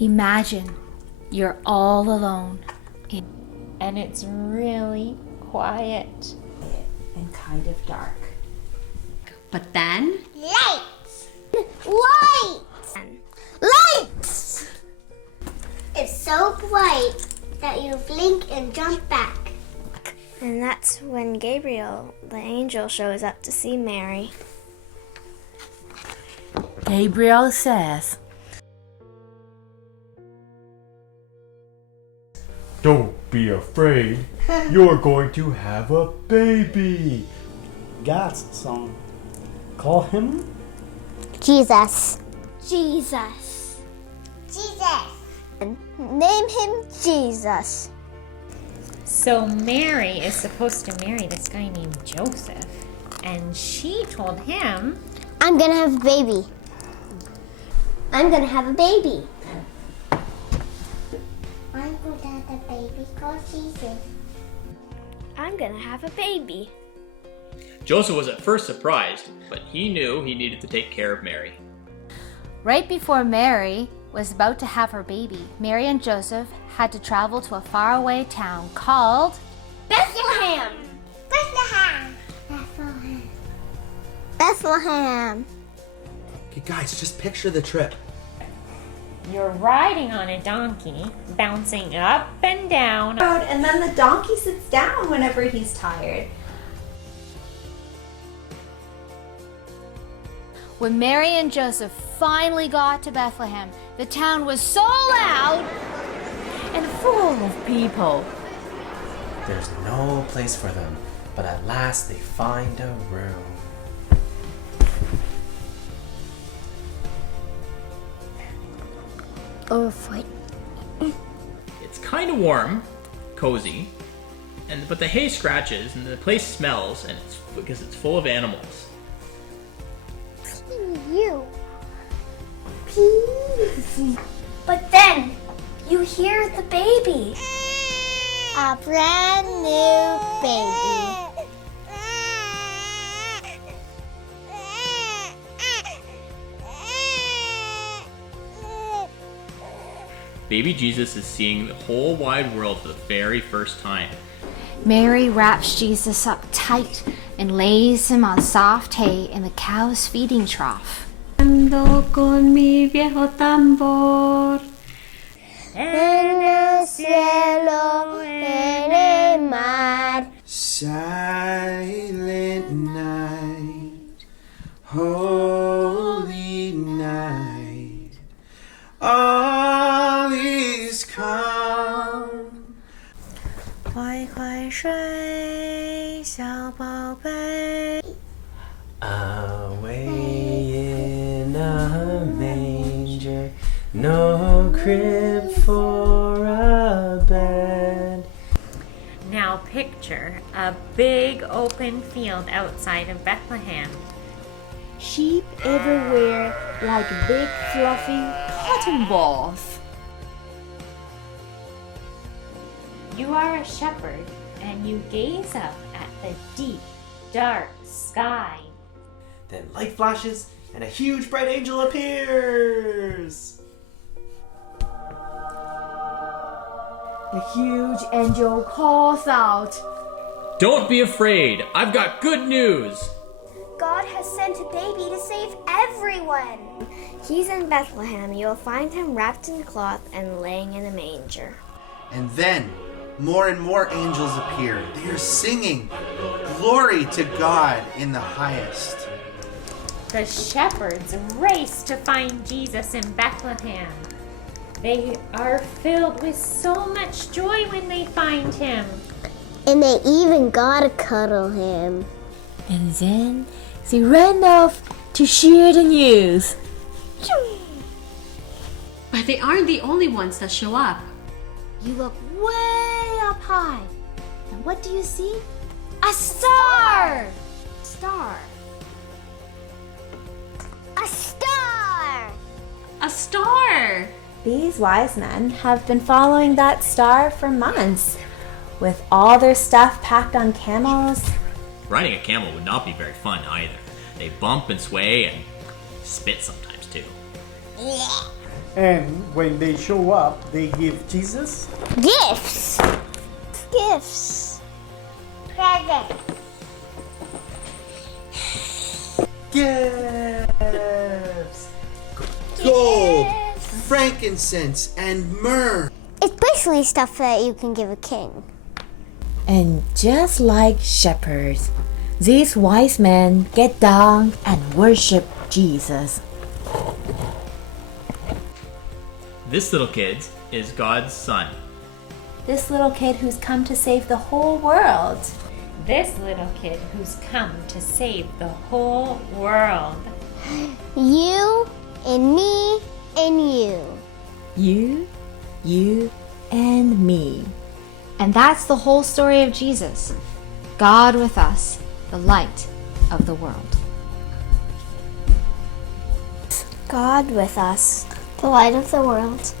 Imagine you're all alone. And it's really quiet. And kind of dark. But then... Lights! Lights! Lights! It's so bright that you blink and jump back. And that's when Gabriel, the angel, shows up to see Mary. Gabriel says, "Don't be afraid. You're going to have a baby." God's son. Call him Jesus. Jesus. Jesus. Name him Jesus. So Mary is supposed to marry this guy named Joseph. And she told him, I'm gonna have a baby. I'm gonna have a baby. I'm gonna have a baby called Jesus. I'm gonna have a baby. Joseph was at first surprised, but he knew he needed to take care of Mary. Right before Mary was about to have her baby, Mary and Joseph had to travel to a faraway town called Bethlehem. Bethlehem. Bethlehem. Bethlehem. Okay, guys, just picture the trip. you're riding on a donkey, bouncing up and down. And then the donkey sits down whenever he's tired. When Mary and Joseph finally got to Bethlehem, the town was so loud and full of people. There's no place for them, but at last they find a room. Overfoot. It's kind of warm, cozy, but the hay scratches and the place smells, and it's because it's full of animals. You. Peace. But then you hear the baby. A brand new baby. Baby Jesus is seeing the whole wide world for the very first time. Mary wraps Jesus up tight and lays him on soft hay in the cow's feeding trough. Ando con mi viejo tambor. En el cielo, en el mar. Silent night, holy night, all is calm. 快快睡，小宝贝。 Away in a manger, no crib for a bed. Now picture a big open field outside of Bethlehem. Sheep everywhere like big fluffy cotton balls. You are a shepherd and you gaze up at the deep, dark sky. Then light flashes and a huge bright angel appears. The huge angel calls out, Don't be afraid, I've got good news. God has sent a baby to save everyone. He's in Bethlehem. You'll find him wrapped in cloth and laying in a manger. And then more and more angels appear. They are singing, "Glory to God in the highest." The shepherds race to find Jesus in Bethlehem. They are filled with so much joy when they find him. And they even gotta cuddle him. And then they ran off to share the news. But they aren't the only ones that show up. You look way up high. And what do you see? A star! Star. A star! A star! These wise men have been following that star for months, with all their stuff packed on camels. Riding a camel would not be very fun either. They bump and sway and spit sometimes too. And when they show up, they give Jesus Gifts. Gifts. Presents. Gifts! Gold, frankincense, and myrrh. It's basically stuff that you can give a king. And just like shepherds, these wise men get down and worship Jesus. This little kid is God's son. This little kid who's come to save the whole world. This little kid who's come to save the whole world. You and me and you. You, and me. And that's the whole story of Jesus. God with us, the light of the world. God with us. The light of the world.